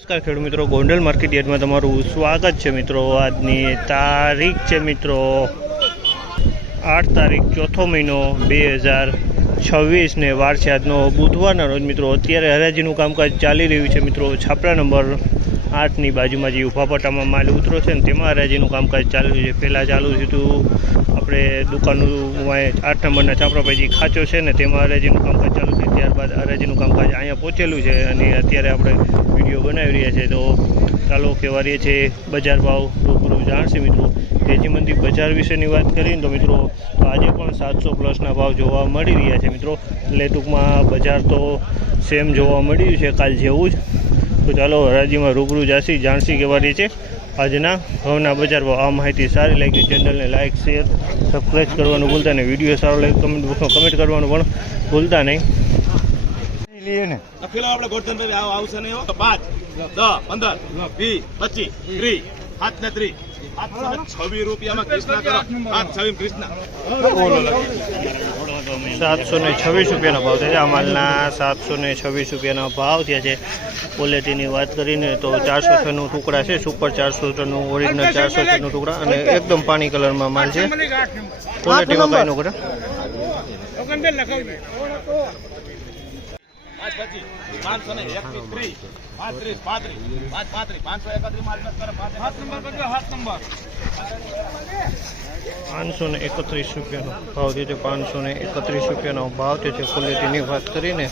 નમસ્કાર ખેડૂત મિત્રો, ગોંડલ માર્કેટ યાર્ડમાં તમારું સ્વાગત છે મિત્રો। આજની તારીખ છે મિત્રો 8 તારીખ ચોથો મહિનો 2026 ને વાર છે આજનો બુધવારના રોજ મિત્રો। અત્યારે હરાજીનું કામકાજ ચાલી રહ્યું છે મિત્રો। છાપરા નંબર 8ની બાજુમાં જે ઊભા પટ્ટામાં માલ ઉતરો છે ને તેમાં હરાજીનું કામકાજ ચાલુ છે। પહેલાં ચાલુ થયું આપણે દુકાનનું 8 નંબરના છાપરા પછી ખાંચો છે ને તેમાં હરાજીનું કામકાજ ચાલુ છે। ત્યારબાદ હરાજીનું કામકાજ અહીંયા પહોંચેલું છે અને અત્યારે આપણે વિડીયો બનાવી રહ્યા છે। તો ચાલો કહેવા રહીએ છે બજાર ભાવ રૂબરૂ જાણશે મિત્રો। તેજી મંદી બજાર વિશેની વાત કરીને તો મિત્રો તો આજે પણ 700 પ્લસના ભાવ જોવા મળી રહ્યા છે મિત્રો। એટલે ટૂંકમાં બજાર તો સેમ જોવા મળ્યું છે કાલ જેવું જ। તો ચાલો હરાજીમાં રૂબરૂ જાણસી કહેવા રહીએ છે આજના ઘઉંના બજાર ભાવ। આ માહિતી સારી લાગી ચેનલને લાઇક શેર સબસ્ક્રાઈબ કરવાનું ભૂલતા નહીં। વિડીયો સારો લાગે કમેન્ટ બોક્સમાં કમેન્ટ કરવાનું પણ ભૂલતા નહીં। આપણે ગોઠવણ આવશે નહીં 5 10 15 20 25 30 7 26 રૂપિયામાં કૃષ્ણા કરો 26 કૃષ્ણા 726 રૂપિયાના ભાવ થયા છે। આ માલના 726 રૂપિયાના ભાવ થયા છે। ક્વોલિટીની વાત કરીને તો 406નું ટુકડા છે, સુપર 406નું ઓરિજિનલ 406નું ટુકડા અને એકદમ પાણી કલરમાં માલ છે। ક્વોલિટીમાં કાંઈ ન કરે। 531 રૂપિયાનો ભાવ થયો છે। 531 રૂપિયાનો ભાવ થયો છે। ક્વોલિટીની વાત કરીને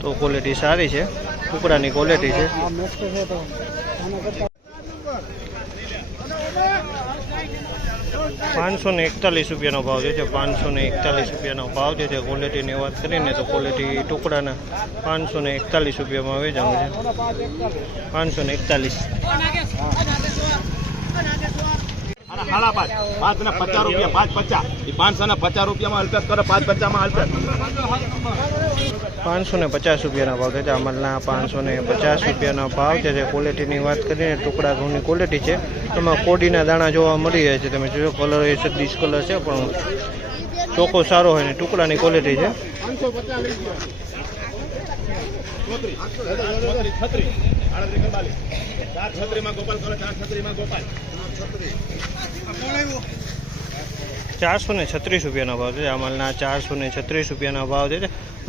તો ક્વોલિટી સારી છે, ટુકડાની ક્વોલિટી છે। 541 રૂપિયાનો ભાવ થયો છે। 541 રૂપિયાનો ભાવ થયો છે। ક્વોલિટીની વાત કરીને તો ક્વોલિટી ટુકડાના 541 રૂપિયામાં વેચાણું છે। 541 550 રૂપિયા 550 રૂપિયામાં હલકત કરે 550 માં હલકત 550 રૂપિયાના ભાવ છે। અમલના 550 રૂપિયાના ભાવ છે। ક્વોલિટીની વાત કરીને ટુકડા ઘઉંની ક્વોલિટી છે। એમાં કોડીના દાણા જોવા મળી રહ્યા છે। તમે જોયો કલર એ છે ડિસ્કલર છે પણ ચોખ્ખો સારો હોય ને ટુકડાની ક્વોલિટી છે। 436 રૂપિયાના ભાવ છે। આ માલના 436 રૂપિયાના ભાવ છે।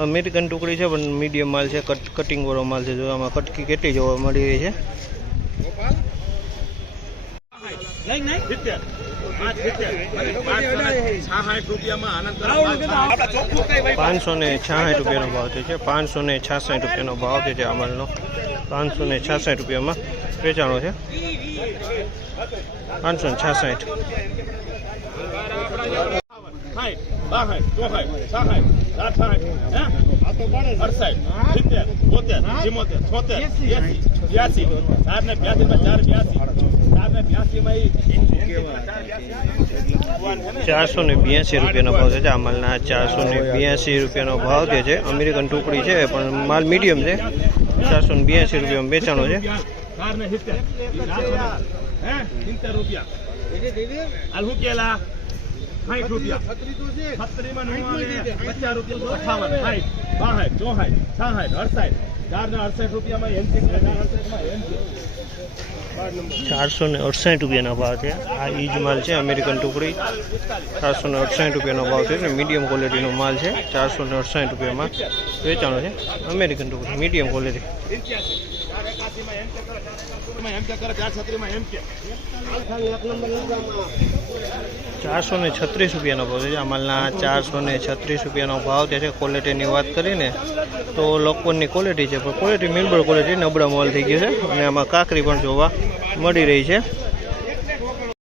અમેરિકન ટુકડી છે પણ મીડિયમ માલ છે, કટિંગ વાળો માલ છે। જો આમાં કટકી કેટલી જોવા મળી રહી છે। 566 રૂપિયાનો ભાવ છે। 566 રૂપિયાનો ભાવ છે। આ માલનો 566 રૂપિયામાં વેચાણો છે। 566 482 રૂપિયાનો ભાવ છે। આ માલના 482 રૂપિયાનો ભાવ જે છે। અમેરિકન ટુકડી છે પણ માલ મીડિયમ છે। 482 રૂપિયામાં વેચાણો છે। 60 રૂપિયા 50 માં 50 રૂપિયા 58 62 64 રૂપિયામાં 468 રૂપિયાના ભાવ છે। આ ઈજ માલ છે અમેરિકન ટુકડી। 468 રૂપિયાનો ભાવ છે। મીડિયમ ક્વોલિટીનો માલ છે। 468 રૂપિયામાં વેચાણો છે। અમેરિકન ટુકડી મીડિયમ ક્વોલિટી। 436 રૂપિયાનો ભાવ છે। આ માલના 436 રૂપિયાનો ભાવ છે। ક્વોલિટીની વાત કરીને તો લોકોની ક્વોલિટી છે પણ ક્વોલિટી મીડિયમ ક્વોલિટી નબળા માલ થઈ ગયો છે અને આમાં કાકરી પણ જોવા મળી રહી છે।